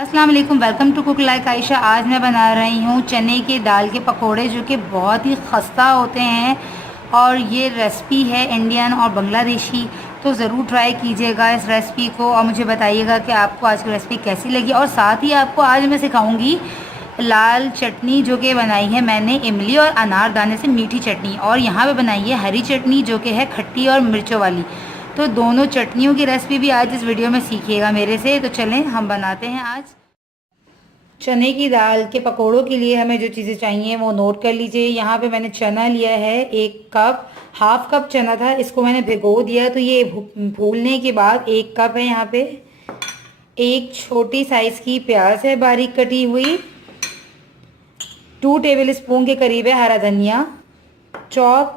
अस्सलाम वालेकुम, welcome to cook like Ayesha. आज मैं बना रही हूँ चने की दाल के पकोड़े जो कि बहुत ही खस्ता होते हैं और ये रेसिपी है इंडियन और बांग्लादेशी। तो ज़रूर ट्राई कीजिएगा इस रेसिपी को और मुझे बताइएगा कि आपको आज की रेसिपी कैसी लगी। और साथ ही आपको आज मैं सिखाऊंगी लाल चटनी जो कि बनाई है मैंने इमली और अनारदाने से, मीठी चटनी। और यहाँ पे बनाई है हरी चटनी जो कि है खट्टी और मिर्चों वाली। तो दोनों चटनियों की रेसिपी भी आज इस वीडियो में सीखिएगा मेरे से। तो चलें हम बनाते हैं आज। चने की दाल के पकोड़ों के लिए हमें जो चीज़ें चाहिए वो नोट कर लीजिए। यहाँ पे मैंने चना लिया है 1 कप, हाफ कप चना था, इसको मैंने भिगो दिया। तो ये भूलने के बाद 1 कप है। यहाँ पे एक छोटी साइज़ की प्याज है बारीक कटी हुई, 2 टेबल स्पून के करीब है हरा धनिया चॉप,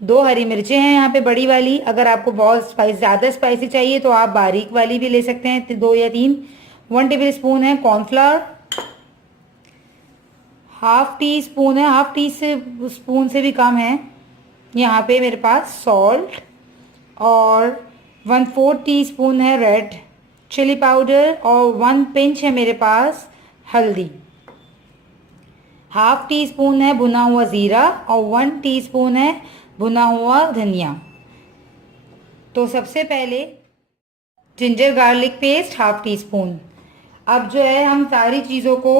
2 हरी मिर्चें हैं यहाँ पे बड़ी वाली। अगर आपको बहुत ज़्यादा स्पाइसी चाहिए तो आप बारीक वाली भी ले सकते हैं, 2 या 3। 1 टेबल स्पून है कॉर्नफ्लावर, हाफ टी स्पून है, हाफ टी से स्पून से भी कम है यहाँ पे मेरे पास सॉल्ट, और 1/4 टीस्पून है रेड चिली पाउडर, और 1 पिंच है मेरे पास हल्दी, हाफ टी स्पून है भुना हुआ ज़ीरा, और 1 टीस्पून है भुना हुआ धनिया। तो सबसे पहले ginger garlic paste half tea spoon. अब जो है हम सारी चीज़ों को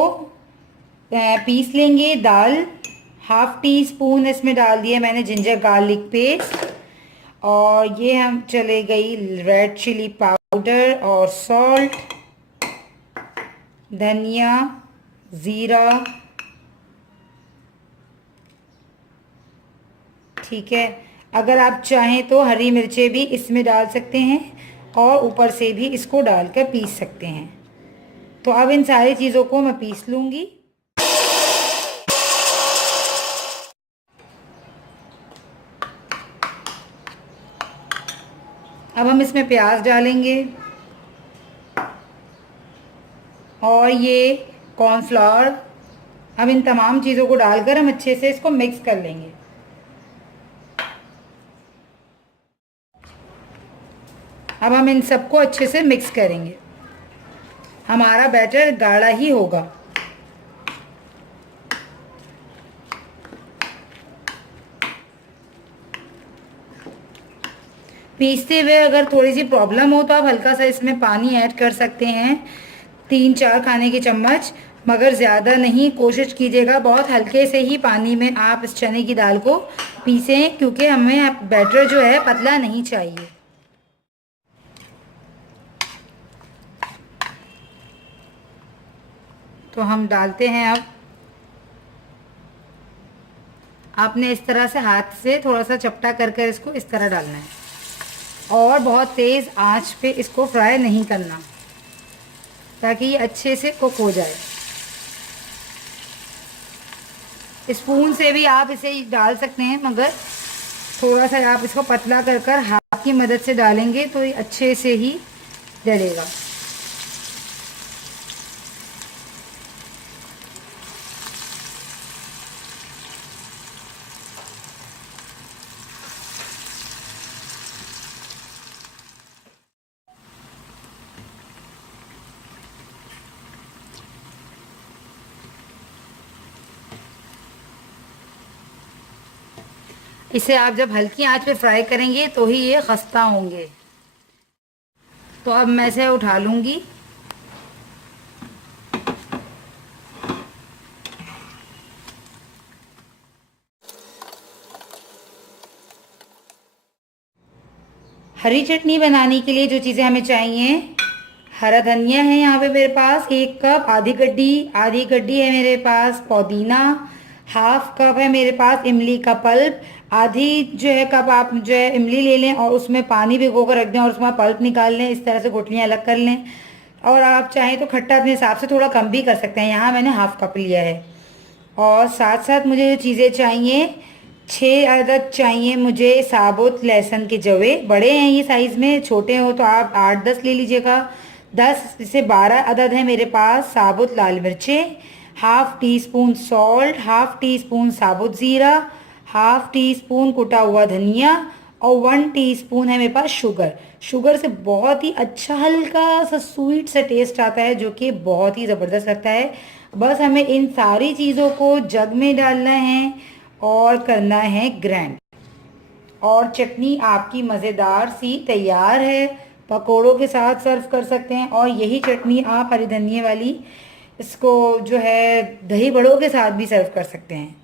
पीस लेंगे। दाल हाफ टी स्पून इसमें डाल दिया मैंने जिंजर गार्लिक पेस्ट, और ये हम चले गई रेड चिली पाउडर और सॉल्ट, धनिया, ज़ीरा, ठीक है। अगर आप चाहें तो हरी मिर्चें भी इसमें डाल सकते हैं और ऊपर से भी इसको डालकर पीस सकते हैं। तो अब इन सारी चीज़ों को मैं पीस लूँगी। अब हम इसमें प्याज डालेंगे और ये कॉर्नफ्लावर। अब इन तमाम चीज़ों को डालकर हम अच्छे से इसको मिक्स कर लेंगे। अब हम इन सबको अच्छे से मिक्स करेंगे। हमारा बैटर गाढ़ा ही होगा। पीसते हुए अगर थोड़ी सी प्रॉब्लम हो तो आप हल्का सा इसमें पानी ऐड कर सकते हैं, 3-4 खाने के चम्मच, मगर ज़्यादा नहीं। कोशिश कीजिएगा बहुत हल्के से ही पानी में आप इस चने की दाल को पीसें, क्योंकि हमें बैटर जो है पतला नहीं चाहिए। तो हम डालते हैं। अब आपने इस तरह से हाथ से थोड़ा सा चपटा कर कर इसको इस तरह डालना है, और बहुत तेज़ आंच पे इसको फ्राई नहीं करना, ताकि ये अच्छे से कुक हो जाए। स्पून से भी आप इसे डाल सकते हैं, मगर थोड़ा सा आप इसको पतला कर कर हाथ की मदद से डालेंगे तो ये अच्छे से ही डलेगा। इसे आप जब हल्की आंच पे फ्राई करेंगे तो ही ये खस्ता होंगे। तो अब मैं इसे उठा लूँगी। हरी चटनी बनाने के लिए जो चीज़ें हमें चाहिए, हरा धनिया है यहाँ पे मेरे पास 1 कप, आधी गड्डी है मेरे पास पुदीना, हाफ कप है मेरे पास इमली का पल्प। आधी जो है कप आप जो है इमली ले लें और उसमें पानी भिगो कर रख दें और उसमें पल्प निकाल लें, इस तरह से गुठलियाँ अलग कर लें। और आप चाहें तो खट्टा अपने हिसाब से थोड़ा कम भी कर सकते हैं। यहाँ मैंने हाफ कप लिया है। और साथ साथ मुझे जो चीज़ें चाहिए, 6 अदद चाहिए मुझे साबुत लहसुन के जवे। बड़े हैं ये साइज़ में, छोटे हो तो आप 8-10 ले लीजिएगा। 10 से 12 अदद है मेरे पास साबुत लाल मिर्चें, half tea spoon salt, half tea spoon साबुत ज़ीरा, हाफ टी स्पून कुटा हुआ धनिया, और 1 टीस्पून है मेरे पास शुगर। शुगर से बहुत ही अच्छा हल्का सा स्वीट सा टेस्ट आता है जो कि बहुत ही ज़बरदस्त लगता है। बस हमें इन सारी चीज़ों को जग में डालना है और करना है ग्राइंड। और चटनी आपकी मज़ेदार सी तैयार है, पकोड़ों के साथ सर्व कर सकते हैं। और यही चटनी आप हरी धनिया वाली इसको जो है दही बड़ों के साथ भी सर्व कर सकते हैं।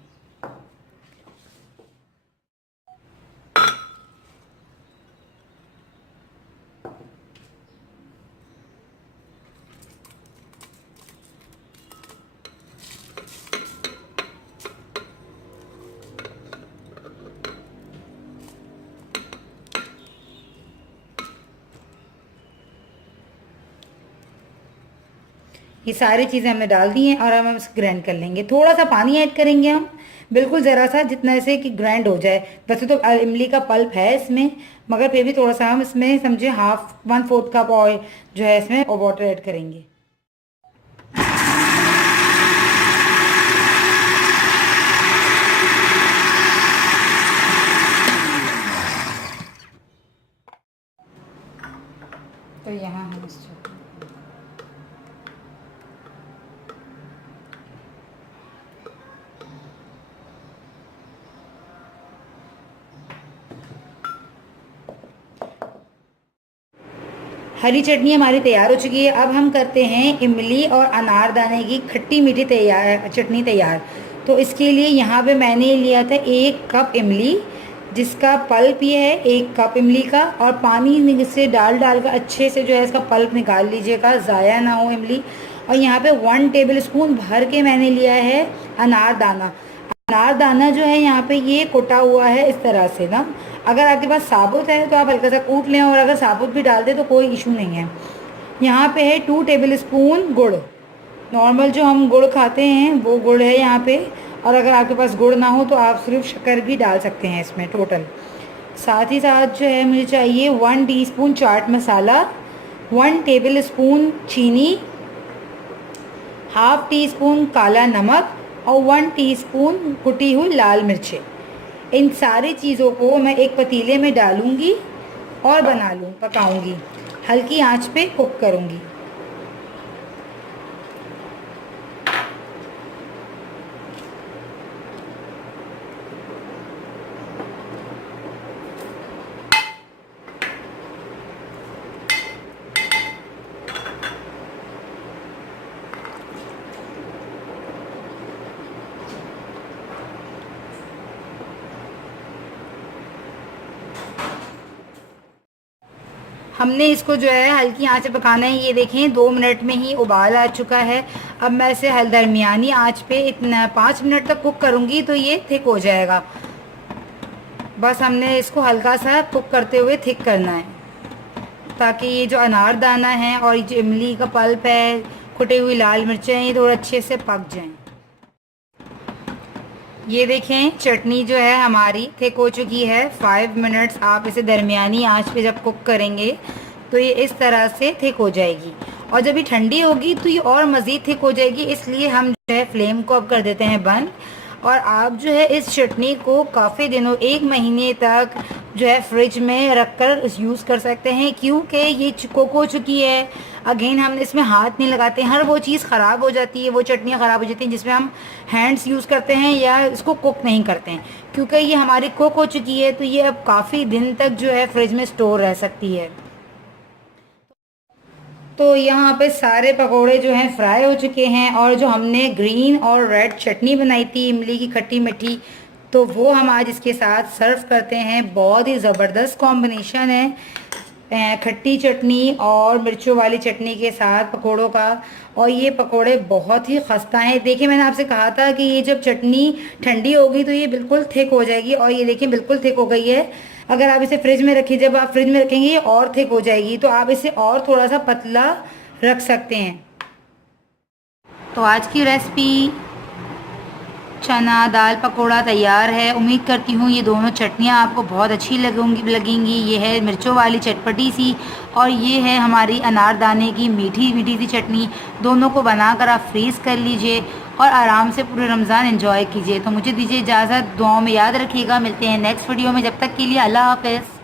ये सारी चीज़ें हमने डाल दी हैं और हम इसको ग्राइंड कर लेंगे। थोड़ा सा पानी ऐड करेंगे हम, बिल्कुल ज़रा सा, जितना से कि ग्राइंड हो जाए। वैसे तो इमली का पल्प है इसमें, मगर फिर भी थोड़ा सा हम इसमें समझे 1/4 कप ऑयल जो है इसमें और वाटर ऐड करेंगे। तो यहाँ हम इस हरी चटनी हमारी तैयार हो चुकी है। अब हम करते हैं इमली और अनारदाने की खट्टी मीठी चटनी तैयार। तो इसके लिए यहाँ पे मैंने लिया था 1 कप इमली, जिसका पल्प ये है 1 कप इमली का। और पानी से डाल कर अच्छे से जो है इसका पल्प निकाल लीजिएगा, ज़ाया ना हो इमली। और यहाँ पे 1 टेबल स्पून भर के मैंने लिया है अनारदाना। अनारदाना जो है यहाँ पे ये कुटा हुआ है इस तरह से ना। अगर आपके पास साबुत है तो आप हल्का सा कूट लें, और अगर साबुत भी डाल दें तो कोई इशू नहीं है। यहाँ पे है 2 टेबल स्पून गुड़, नॉर्मल जो हम गुड़ खाते हैं वो गुड़ है यहाँ पे। और अगर आपके पास गुड़ ना हो तो आप सिर्फ शक्कर भी डाल सकते हैं इसमें टोटल। साथ ही साथ जो है मुझे चाहिए 1 teaspoon chaat masala, 1 table spoon चीनी, ½ टीस्पून काला नमक और 1 टीस्पून कुटी हुई लाल मिर्चें। इन सारी चीज़ों को मैं एक पतीले में डालूंगी और पकाऊंगी, हल्की आंच पे कुक करूंगी। हमने इसको जो है हल्की आंच पे पकाना है। ये देखें 2 मिनट में ही उबाल आ चुका है। अब मैं इसे दरमियानी आंच पे इतना 5 मिनट तक कुक करूँगी तो ये थिक हो जाएगा। बस हमने इसको हल्का सा कुक करते हुए थिक करना है, ताकि ये जो अनारदाना है और ये जो इमली का पल्प है, कुटी हुई लाल मिर्चें, ये थोड़ा अच्छे से पक जाएं। ये देखें चटनी जो है हमारी थिक हो चुकी है। 5 मिनट्स आप इसे दरमियानी आंच पे जब कुक करेंगे तो ये इस तरह से थिक हो जाएगी। और जब ये ठंडी होगी तो ये और मज़ीद थिक हो जाएगी। इसलिए हम जो है फ्लेम को अब कर देते हैं बंद। और आप जो है इस चटनी को काफ़ी दिनों, 1 महीने तक जो है फ्रिज में रख कर यूज़ कर सकते हैं, क्योंकि ये कुक हो चुकी है। अगेन हम इसमें हाथ नहीं लगाते। हर वो चीज़ ख़राब हो जाती है, वो चटनियाँ ख़राब हो जाती हैं जिसमें हम हैंड्स यूज़ करते हैं या इसको कुक नहीं करते हैं। क्योंकि ये हमारी कुक हो चुकी है तो ये अब काफ़ी दिन तक जो है फ्रिज में स्टोर रह सकती है। तो यहाँ पे सारे पकोड़े जो हैं फ्राई हो चुके हैं। और जो हमने ग्रीन और रेड चटनी बनाई थी इमली की खट्टी मीठी, तो वो हम आज इसके साथ सर्व करते हैं। बहुत ही ज़बरदस्त कॉम्बिनेशन है खट्टी चटनी और मिर्चों वाली चटनी के साथ पकोड़ों का। और ये पकोड़े बहुत ही खस्ता हैं। देखिए मैंने आपसे कहा था कि ये जब चटनी ठंडी होगी तो ये बिल्कुल थिक हो जाएगी, और ये देखिए बिल्कुल थिक हो गई है। अगर आप इसे फ्रिज में रखिए, जब आप फ्रिज में रखेंगे ये और थिक हो जाएगी, तो आप इसे और थोड़ा सा पतला रख सकते हैं। तो आज की रेसिपी चना दाल पकोड़ा तैयार है। उम्मीद करती हूँ ये दोनों चटनियाँ आपको बहुत अच्छी लगेंगी। ये है मिर्चों वाली चटपटी सी, और ये है हमारी अनारदाने की मीठी मीठी सी चटनी। दोनों को बनाकर आप फ्रीज़ कर लीजिए और आराम से पूरे रमज़ान एंजॉय कीजिए। तो मुझे दीजिए इजाज़त, दुआओं में याद रखिएगा। मिलते हैं नेक्स्ट वीडियो में, जब तक के लिए अल्लाह हाफ़िज़।